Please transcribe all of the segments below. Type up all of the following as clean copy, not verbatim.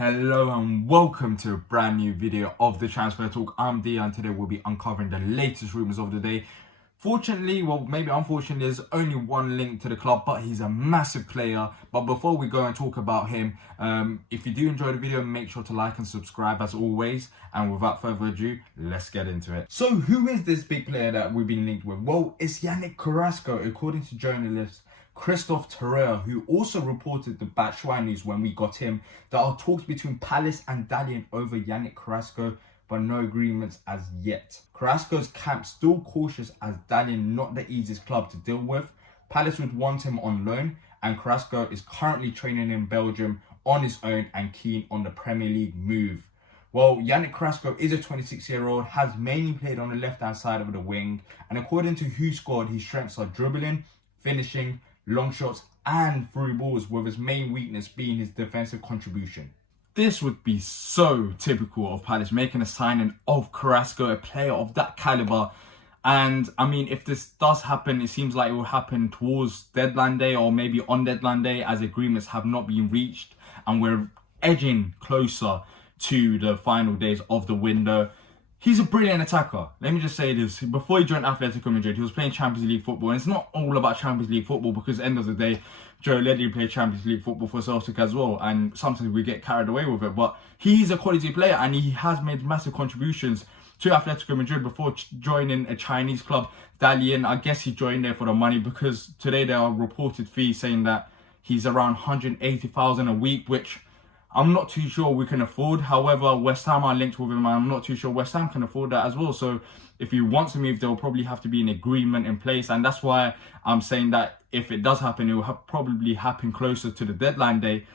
Hello and welcome to a brand new video of the Transfer Talk. I'm Diyar and today we'll be uncovering the latest rumours of the day. Fortunately, well maybe unfortunately, there's only one link to the club, but he's a massive player. But before we go and talk about him, if you do enjoy the video, make sure to like and subscribe as always. And without further ado, let's get into it. So who is this big player that we've been linked with? Well, it's Yannick Carrasco, according to journalist Christophe Terreur, who also reported the Batshuayi news when we got him. There are talks between Palace and Diyar over Yannick Carrasco, but no agreements as yet. Carrasco's camp still cautious as Diyar not the easiest club to deal with. Palace would want him on loan, and Carrasco is currently training in Belgium on his own and keen on the Premier League move. Well, Yannick Carrasco is a 26-year-old, has mainly played on the left-hand side of the wing, and according to Who Scored, his strengths are dribbling, finishing, long shots and through balls, with his main weakness being his defensive contribution. This would be so typical of Palace, making a signing of Carrasco, a player of that caliber. And I mean, if this does happen, it seems like it will happen towards deadline day or maybe on deadline day, as agreements have not been reached and we're edging closer to the final days of the window. He's a brilliant attacker. Let me just say this. Before he joined Atletico Madrid, he was playing Champions League football. And it's not all about Champions League football, because at the end of the day, Joe Ledley played Champions League football for Celtic as well. And sometimes we get carried away with it. But he's a quality player and he has made massive contributions to Atletico Madrid before joining a Chinese club, Dalian. I guess he joined there for the money, because today there are reported fees saying that he's around 180,000 a week, which I'm not too sure we can afford. However, West Ham are linked with him, and I'm not too sure West Ham can afford that as well. So if he wants to move, there will probably have to be an agreement in place. And that's why I'm saying that if it does happen, it will probably happen closer to the deadline day.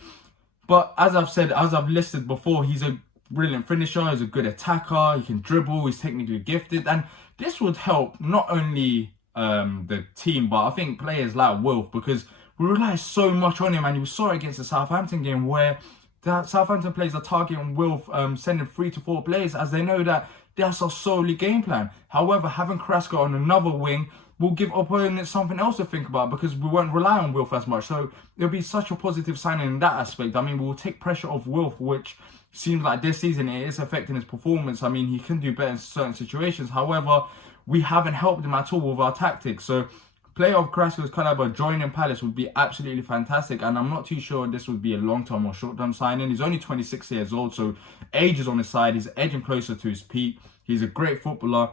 But as I've said, as I've listed before, he's a brilliant finisher, he's a good attacker, he can dribble, he's technically gifted. And this would help not only the team, but I think players like Wilf, because we rely so much on him. And you saw it against the Southampton game, where the Southampton players are targeting Wilf, sending 3 to 4 players, as they know that that's our solely game plan. However, having Carrasco on another wing will give opponents something else to think about, because we won't rely on Wilf as much. So it'll be such a positive signing in that aspect. I mean, we'll take pressure off Wilf, which seems like this season it is affecting his performance. I mean, he can do better in certain situations. However, we haven't helped him at all with our tactics. So player of Carrasco's caliber joining Palace would be absolutely fantastic, and I'm not too sure this would be a long-term or short-term signing. He's only 26 years old, so age is on his side. He's edging closer to his peak. He's a great footballer.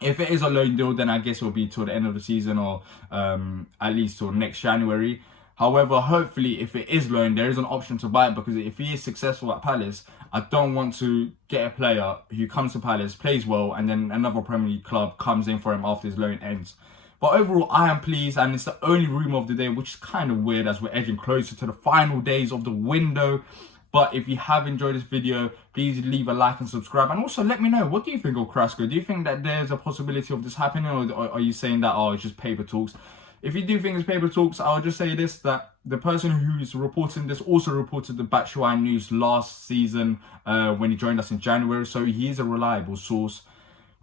If it is a loan deal, then I guess it'll be till the end of the season, or at least till next January. However, hopefully, if it is loan, there is an option to buy it, because if he is successful at Palace, I don't want to get a player who comes to Palace, plays well, and then another Premier League club comes in for him after his loan ends. But overall, I am pleased, and it's the only rumour of the day, which is kind of weird as we're edging closer to the final days of the window. But if you have enjoyed this video, please leave a like and subscribe. And also let me know, what do you think of Carrasco? Do you think that there's a possibility of this happening, or are you saying that, oh, it's just paper talks? If you do think it's paper talks, I'll just say this, that the person who's reporting this also reported the Batshuayi news last season when he joined us in January. So he is a reliable source.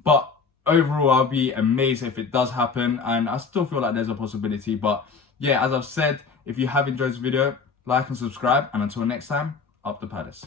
But overall, I'll be amazed if it does happen, and I still feel like there's a possibility. But yeah, as I've said, if you have enjoyed this video, like and subscribe, and until next time, up the Palace.